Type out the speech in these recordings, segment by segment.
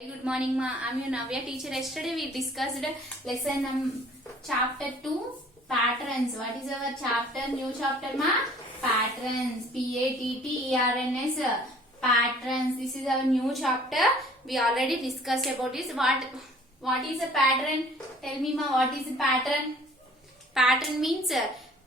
Good morning, ma. I'm your Navya teacher. Yesterday we discussed lesson chapter 2 patterns. What is our chapter? New chapter, ma? Patterns. Patterns. Patterns. This is our new chapter. We already discussed about this. What is a pattern? Tell me, ma. What is a pattern? Pattern means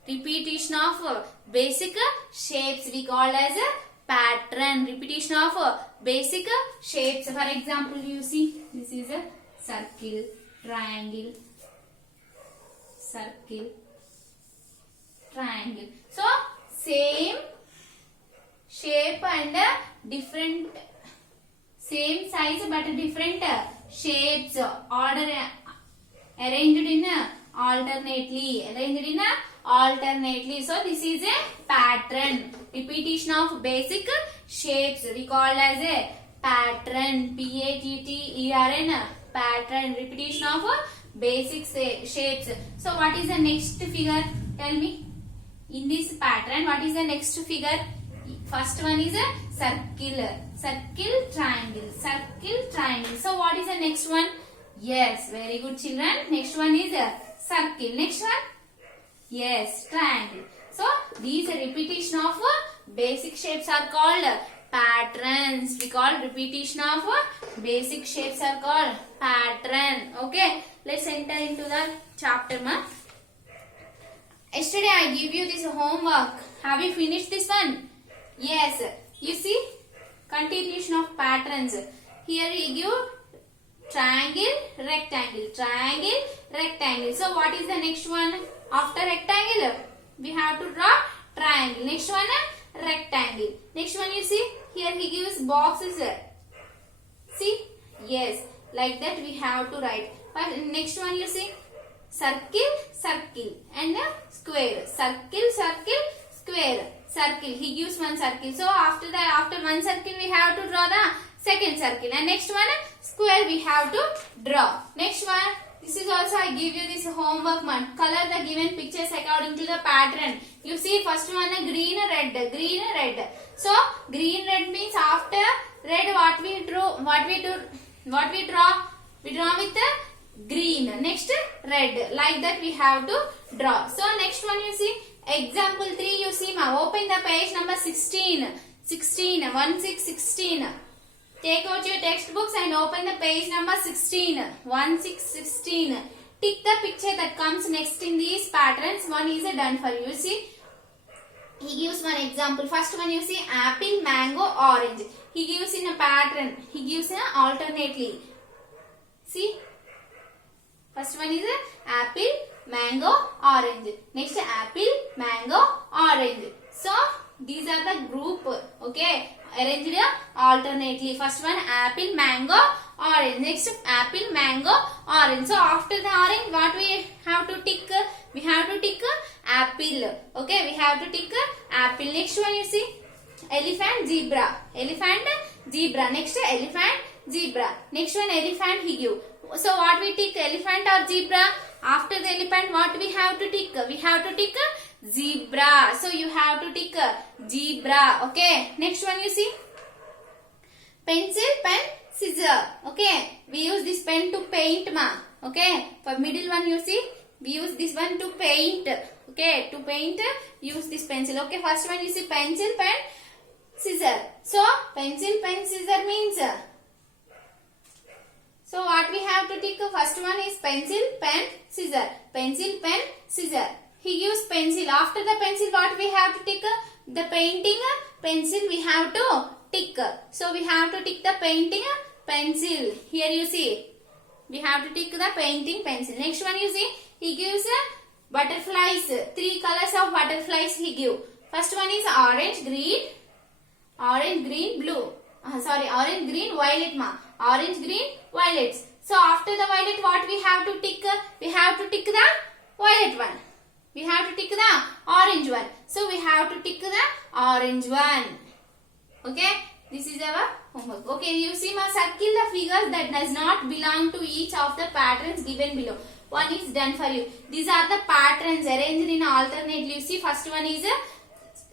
repetition of basic shapes. We call as a pattern. Repetition of basic shapes. For example, you see this is a circle, triangle, circle, triangle. So same shape and different, same size but different shapes, arranged in alternately. So this is a pattern. Repetition of basic shapes we call as a pattern. Pattern. Pattern. Repetition of basic shapes. So what is the next figure? Tell me. In this pattern, what is the next figure? First one is a circle. Circle, triangle. Circle, triangle. So what is the next one? Yes, very good children. Next one is a circle. Next one? Yes, triangle. So these repetition of basic shapes are called patterns. We call repetition of basic shapes are called pattern. Okay, let's enter into the chapter, ma. Yesterday I give you this homework. Have you finished this one? Yes. You see, continuation of patterns. Here we give triangle, rectangle, triangle, rectangle. So what is the next one? After rectangle, we have to draw triangle. Next one, rectangle. Next one, you see, here he gives boxes. See? Yes. Like that we have to write. But next one, you see, circle, circle and square. Circle, circle, square. Circle. He gives one circle. So after that, after one circle, we have to draw the second circle. And next one, square we have to draw. Next one, this is also I give you this homework, man. Color the given pictures according to the pattern. You see first one green, red, green, red. So green, red means after red what we draw? We draw with the green. Next red. Like that we have to draw. So next one you see example 3. You see, ma. Open the page number 16. 16. 16. Take out your textbooks and open the page number 16. 16. Tick the picture that comes next in these patterns. One is done for you. See, he gives one example. First one you see apple, mango, orange. He gives in a pattern. He gives in alternately. See, first one is apple, mango, orange. Next apple, mango, orange. So these are the group. Okay. Arranged alternately. First one apple, mango, orange. Next apple, mango, orange. So after the orange, what we have to tick? We have to tick apple. Okay, we have to tick apple. Next one you see elephant, zebra. Elephant, zebra. Next elephant, zebra. Next one elephant he give. So what we tick, elephant or zebra? After the elephant, what we have to tick? We have to tick zebra. So you have to tick zebra. Okay. Next one you see pencil, pen, scissor. Okay. We use this pen to paint, ma. Okay. For middle one you see we use this one to paint. Okay. To paint use this pencil. Okay. First one you see pencil, pen, scissor. So pencil, pen, scissor means. So what we have to tick? First one is pencil, pen, scissor. Pencil, pen, scissor. He gives pencil. After the pencil, what we have to tick? The painting pencil we have to tick. So we have to tick the painting pencil. Here you see. We have to tick the painting pencil. Next one you see. He gives butterflies. 3 colors of butterflies he give. First one is orange, green, blue. Orange, green, violet, ma. Orange, green, violets. So after the violet, what we have to tick? We have to tick the violet one. We have to tick the orange one. So we have to tick the orange one. Okay. This is our homework. Okay. You see, ma, circle the figures that does not belong to each of the patterns given below. One is done for you. These are the patterns arranged in alternately. You see, first one is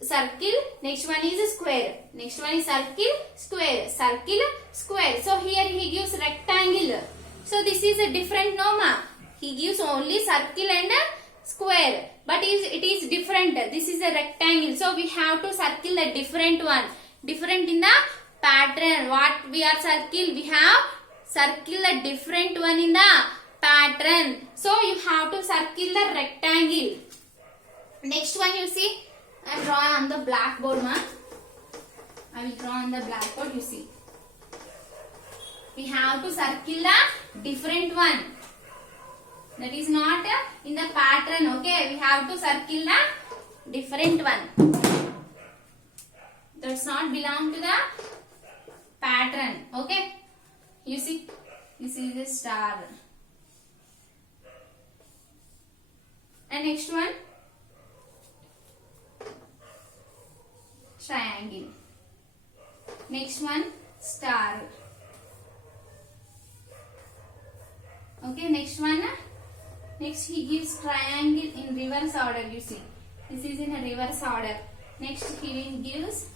circle, next one is square, next one is circle, square, circle, square. So here he gives rectangle. So this is a different norma. He gives only circle and square, but it is different. This is a rectangle, so we have to circle the different one. Different in the pattern. What we are circle? We have circle a different one in the pattern. So you have to circle the rectangle. Next one you see, I am drawing on the blackboard, ma. I will draw on the blackboard. You see, we have to circle the different one. That is not in the pattern. Okay, we have to circle the different one. Does not belong to the pattern. Okay, you see, this is a star. And next one, triangle. Next one, star. Okay, next one. Next he gives triangle in reverse order. You see, this is in a reverse order. Next he gives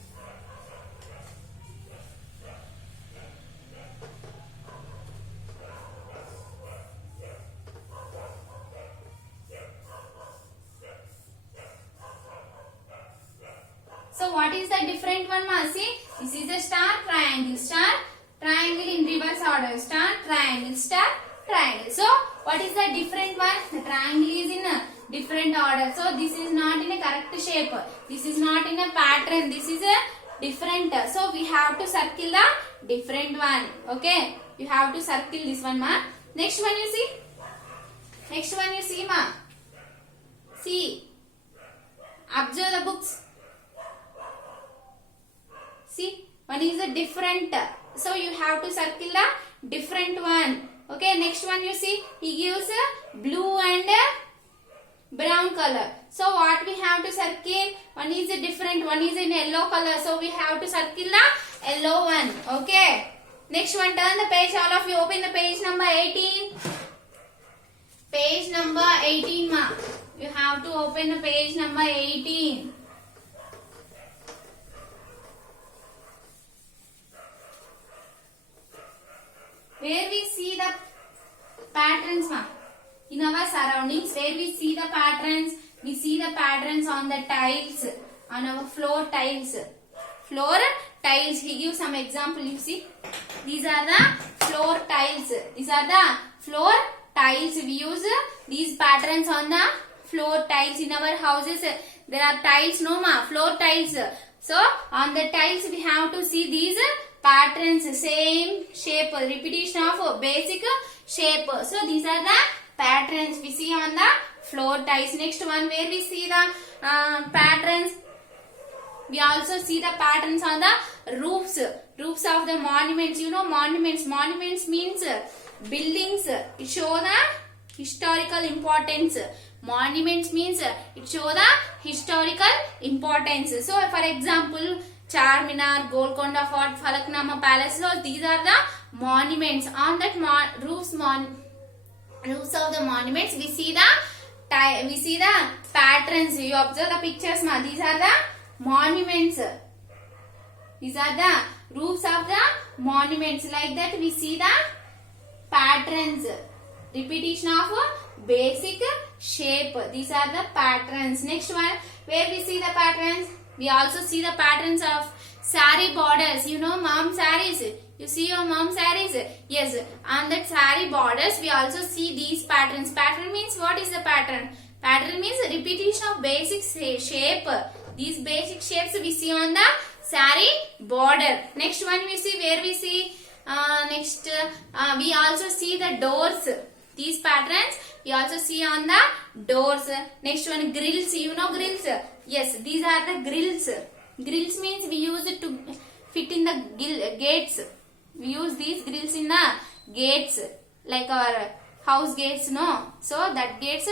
so what is the different one, ma? See, this is a star, triangle, in reverse order, star, triangle, so what is the different one? The triangle is in a different order, so this is not in a correct shape, this is not in a pattern, this is a different, so we have to circle the different one. Okay, you have to circle this one, ma. Next one you see, ma. See, observe the books. See, one is a different, so you have to circle the different one. Okay, next one you see, he gives a blue and a brown color. So what we have to circle? One is a different, one is in yellow color. So we have to circle the yellow one. Okay. Next one, turn the page. All of you open the page number 18. Page number 18, ma. You have to open the page number 18. Where we see the patterns, ma. In our surroundings, where we see the patterns, we see the patterns on the tiles, on our floor tiles. Floor tiles, he gives some example, you see. These are the floor tiles. These are the floor tiles. We use these patterns on the floor tiles in our houses. There are tiles, no ma, floor tiles. So, on the tiles we have to see these patterns, same shape, repetition of basic shape. So, these are the patterns we see on the floor tiles. Next one, where we see the patterns, we also see the patterns on the roofs of the monuments. You know, monuments means buildings. It show the historical importance. Monuments means it show the historical importance. So, for example, Charminar, Golconda Fort, Falaknama Palace. So, these are the monuments. On that roofs of the monuments, we see the patterns. You observe the pictures, ma. These are the monuments. These are the roofs of the monuments. Like that, we see the patterns. Repetition of basic shape. These are the patterns. Next one, where we see the patterns, we also see the patterns of sari borders. You know, mom saris. You see your mom saris? Yes. On that sari borders, we also see these patterns. Pattern means, what is the pattern? Pattern means repetition of basic shape. These basic shapes we see on the sari border. Next one we see, where we see, we also see the doors. These patterns we also see on the doors. Next one, grills. You know grills? Yes, these are the grills. Grills means we use it to fit in the gates. We use these grills in the gates, like our house gates, no? So that gates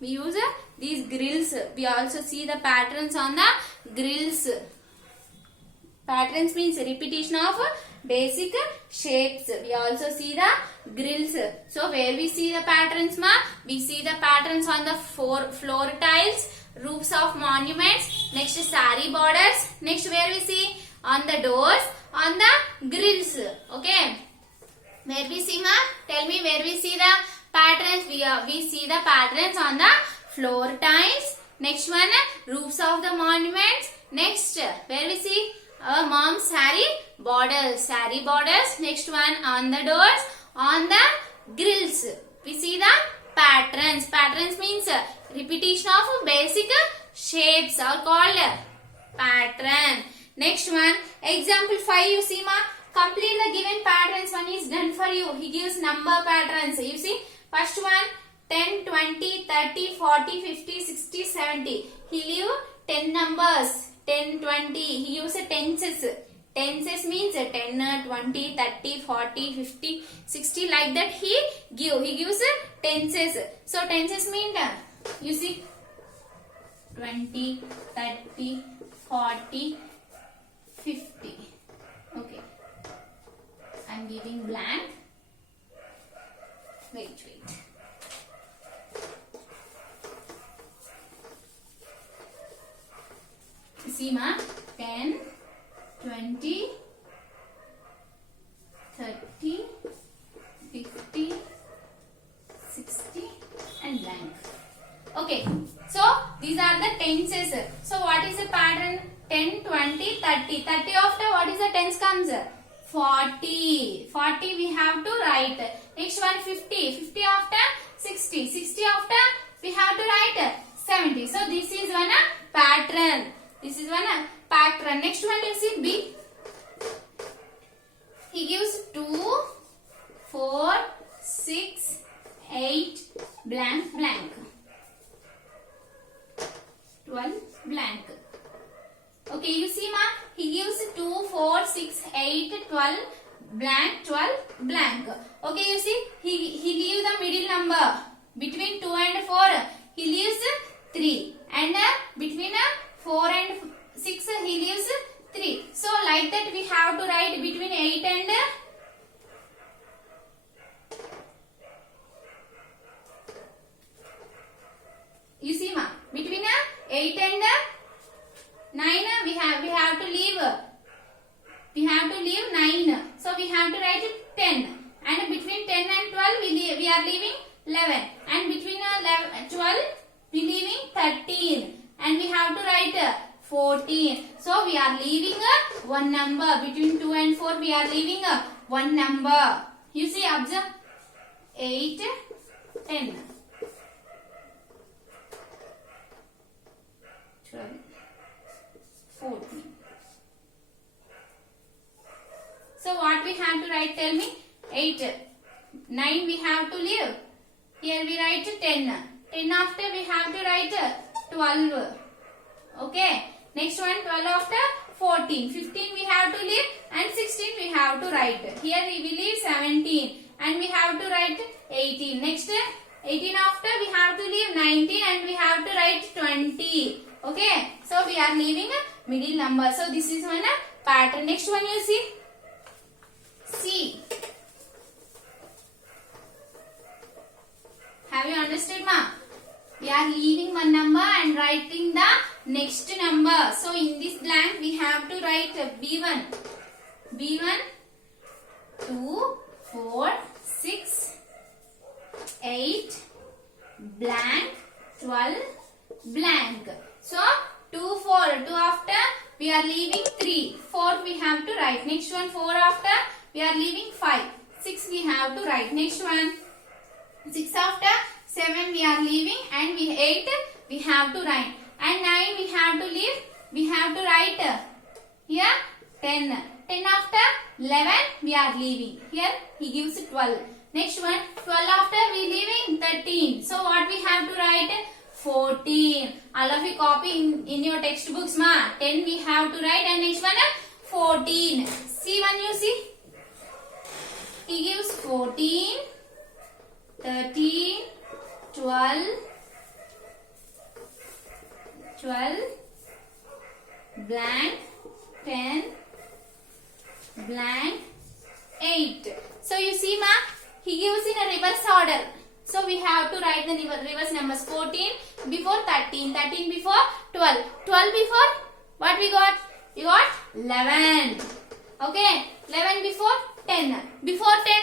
we use these grills. We also see the patterns on the grills. Patterns means repetition of basic shapes. We also see the grills. So where we see the patterns, ma? We see the patterns on the floor tiles, roofs of monuments. Next sari borders. Next where we see on the doors, on the grills. Okay. Where we see ma? Tell me where we see the patterns. We see the patterns on the floor tiles. Next one, roofs of the monuments. Next, where we see our mom's sari borders. Sari borders. Next one on the doors, on the grills. We see the patterns. Patterns means repetition of basic shapes are called pattern. Next one, example 5 you see ma. Complete the given patterns. One is done for you. He gives number patterns. You see, first one 10, 20, 30, 40, 50, 60, 70. He leave 10 numbers. 10, 20. He uses tenses. Tenses means 10, 20, 30, 40, 50, 60 like that he gives tenses. So tenses mean you see 20, 30, 40, 50. Okay. I am giving blank. Wait. See ma, 10, 20, 30, 50, 60 and blank. Okay, so these are the tenses. So what is the pattern? 10, 20, 30. 30 after what is the tens comes? 40. 40 we have to write. Next one 50. 50 after 60. 60 after we have to write 70. So this is one pattern. This is one pattern. Next one you see B. He gives 2, 4, 6, 8, blank, blank. 12, blank. Okay, you see ma, he gives 2, 4, 6, 8, 12, blank, 12, blank. Okay, you see, he leaves the middle number. Between 2 and 4, he leaves 3. And between 4 and 6, he leaves 3. So, like that we have to write between 8 and you see ma, between 8 and 9 we have to leave 9. So we have to write 10. And between 10 and 12 we are leaving 11. And between 12 we leaving 13. And we have to write 14. So we are leaving one number. Between 2 and 4 we are leaving one number. You see, observe 8, 10, 12, 14. So what we have to write? Tell me. 8. 9 we have to leave. Here we write 10. 10 after we have to write 12. Okay. Next one 12 after 14. 15 we have to leave and 16 we have to write. Here we will leave 17 and we have to write 18. Next 18 after we have to leave 19 and we have to write 20. Okay. So we are leaving a middle number. So this is one pattern. Next one you see. C. Have you understood ma? We are leaving one number and writing the next number. So in this blank we have to write B1. B1, 2, 4, 6, 8, blank, 12, blank. So 2, 4, 2 after we are leaving 3. 4 we have to write. Next one 4 after we are leaving 5. 6 we have to write. Next one 6 after 7 we are leaving and 8 we have to write. And 9 we have to leave. We have to write here 10. 10 after 11 we are leaving. Here he gives 12. Next one 12 after we leaving 13. So what we have to write? 14. All of you copy in your textbooks ma. 10 we have to write and next one 14. See one you see. He gives 14, 13, 12, 12, blank, 10, blank, 8. So you see ma, he gives in a reverse order. So we have to write the reverse numbers 14, before 13. 13 before 12. 12 before what we got? We got 11. Okay. 11 before 10. Before 10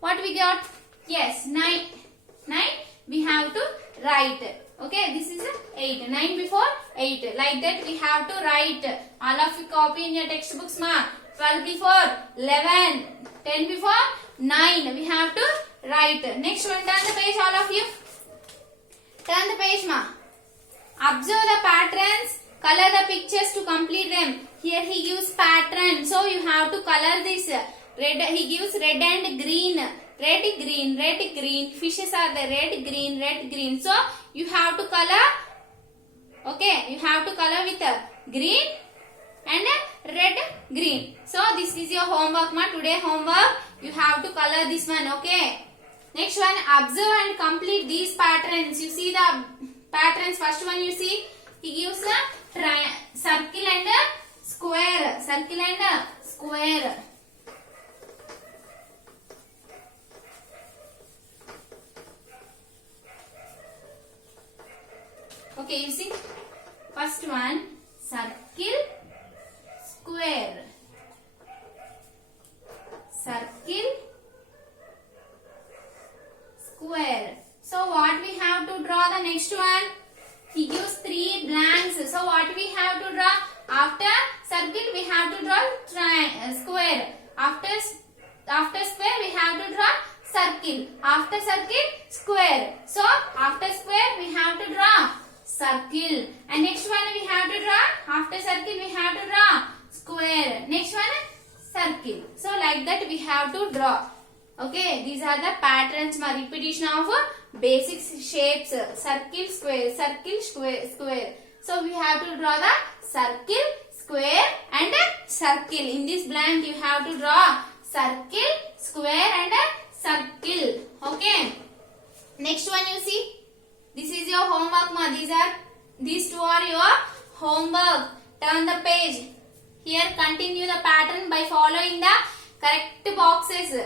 what we got? Yes, 9. 9 we have to write. Okay, this is 8. 9 before 8. Like that we have to write. All of you copy in your textbooks ma. 12 before 11. 10 before 9. We have to write. Next one, turn the page all of you. Turn the page ma. Observe the patterns. Color the pictures to complete them. Here he gives pattern. So you have to color this. Red. He gives red and green. Red, green, red, green. Fishes are the red, green, red, green. So you have to color. Okay. You have to color with green and red, green. So this is your homework ma. Today homework. You have to color this one. Okay. Next one, observe and complete these patterns. You see the patterns. First one you see. He gives a circle and a square. Circle and a square. Okay, you see. First one, circle, square. Circle, square. So what we have to draw the next one? He gives 3 blanks. So what we have to draw? After circle we have to draw square. After square we have to draw circle. After circle square. So after square we have to draw circle. And next one we have to draw. After circle we have to draw square. Next one circle. So like that we have to draw. Okay, these are the patterns, my repetition of basic shapes. Circle, square, circle, square, square. So we have to draw the circle, square and circle. In this blank you have to draw circle, square and circle. Okay. Next one you see. This is your homework ma. These two are your homework. Turn the page. Here continue the pattern by following the correct boxes.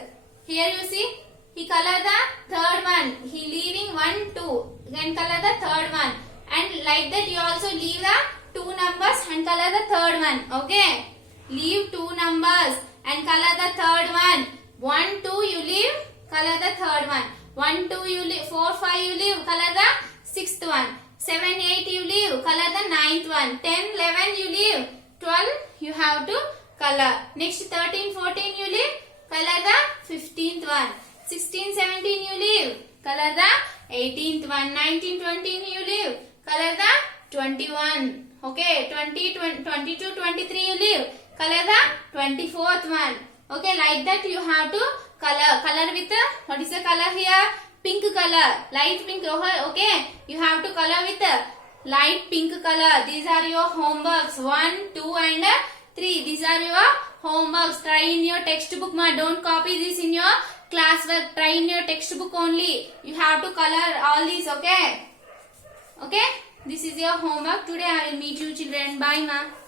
Here you see, he color the third one. He leaving 1, 2. Then color the third one. And like that you also leave the 2 numbers and color the third one. Okay. Leave 2 numbers and color the third one. 1, 2 you leave, color the third one. 1, 2 you leave, 4, 5 you leave, color the 6th one. 7, 8 you leave, color the 9th one. 10, 11 you leave, 12 you have to color. Next 13, 14 you leave, color the 15th one. 16, 17 you leave, color the 18th one. 19, 20 you leave, color the 21. Okay, 20, 22, 23 you leave, color the 24th one. Okay, like that you have to color. Color with what is the color here? Pink color, light pink. Okay, you have to color with light pink color. These are your homeworks 1, 2 and 3. These are your homeworks. Try in your textbook ma. Don't copy this in your classwork. Try in your textbook only. You have to color all these. Okay. Okay. This is your homework. Today I will meet you children. Bye ma.